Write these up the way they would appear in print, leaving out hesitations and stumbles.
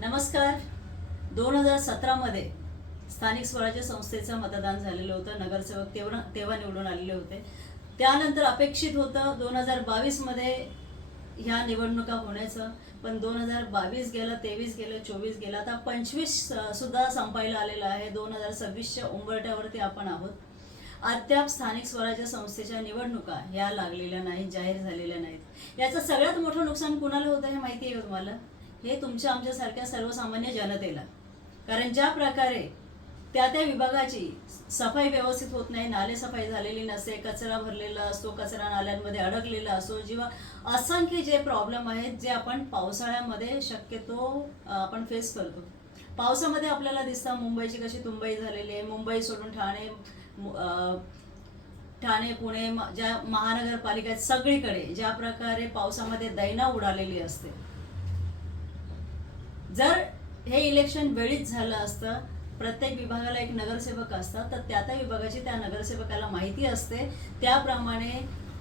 नमस्कार. 2017 मध्ये स्थानिक स्वराज्य संस्थेचं मतदान झालेलं होतं. नगरसेवक तेव्हा निवडून आलेले होते. त्यानंतर अपेक्षित होतं 2022 मध्ये ह्या निवडणुका होण्याचं, पण 2022 गेलं, 23 गेलं, 24 गेलं, आता 25 सुद्धा संपायला आलेलं आहे. 2026च्या उंबरठ्यावरती आपण आहोत. अद्याप स्थानिक स्वराज्य संस्थेच्या निवडणुका ह्या लागलेल्या नाहीत, जाहीर झालेल्या नाहीत. याचं सगळ्यात मोठं नुकसान कुणाला होतं हे माहिती आहे का तुम्हाला? हे तुमच्या आमच्यासारख्या सर्वसामान्य जनतेला. कारण ज्या प्रकारे त्या विभागाची सफाई व्यवस्थित होत नाही, नाले सफाई झालेली नसते, कचरा भरलेला असतो, कचरा नाल्यांमध्ये अडकलेला असतो, जेव्हा असंख्य जे प्रॉब्लेम आहेत जे आपण पावसाळ्यामध्ये शक्यतो आपण फेस करतो. पावसामध्ये आपल्याला दिसतं मुंबईची कशी तुंबई झालेली आहे. मुंबई सोडून ठाणे, पुणे, ज्या महानगरपालिका आहेत सगळीकडे ज्या प्रकारे पावसामध्ये दैना उडालेली असते. जर हे इलेक्शन वेळीच झालं असतं, प्रत्येक विभागाला एक नगरसेवक असतात, तर त्या विभागाची त्या नगरसेवकाला माहिती असते, त्याप्रमाणे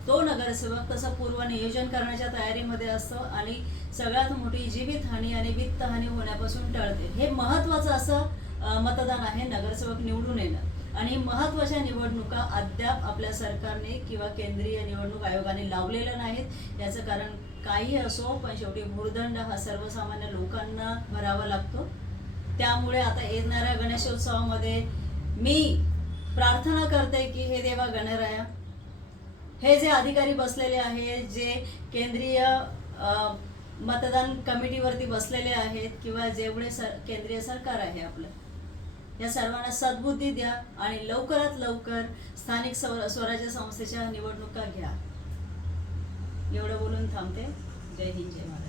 तो नगरसेवक तसं पूर्वनियोजन करण्याच्या तयारीमध्ये असतो आणि सगळ्यात मोठी जीवितहानी आणि वित्तहानी होण्यापासून टळते. हे महत्त्वाचं असं मतदान आहे, नगरसेवक निवडून येणं. आणि महत्त्वाच्या निवडणुका अद्याप आपल्या सरकारने किंवा केंद्रीय निवडणूक आयोगाने लावलेल्या नाहीत. याचं कारण काही असो, पण शेवटी भूर्दंड हा सर्वसामान्य लोकांना भरावा लागतो. त्यामुळे आता येणाऱ्या गणेशोत्सवामध्ये मी प्रार्थना करते की हे देवा गणराया, हे जे अधिकारी बसलेले आहेत, जे केंद्रीय मतदान कमिटीवरती बसलेले आहेत किंवा जेवढे केंद्रीय सरकार आहे आपलं, या सर्वांना सद्बुद्धी द्या आणि लवकरात लवकर स्थानिक स्वराज्य संस्थेच्या निवडणुका घ्या. एवढं बोलून थांबते. जय हिंद, जय महाराष्ट्र.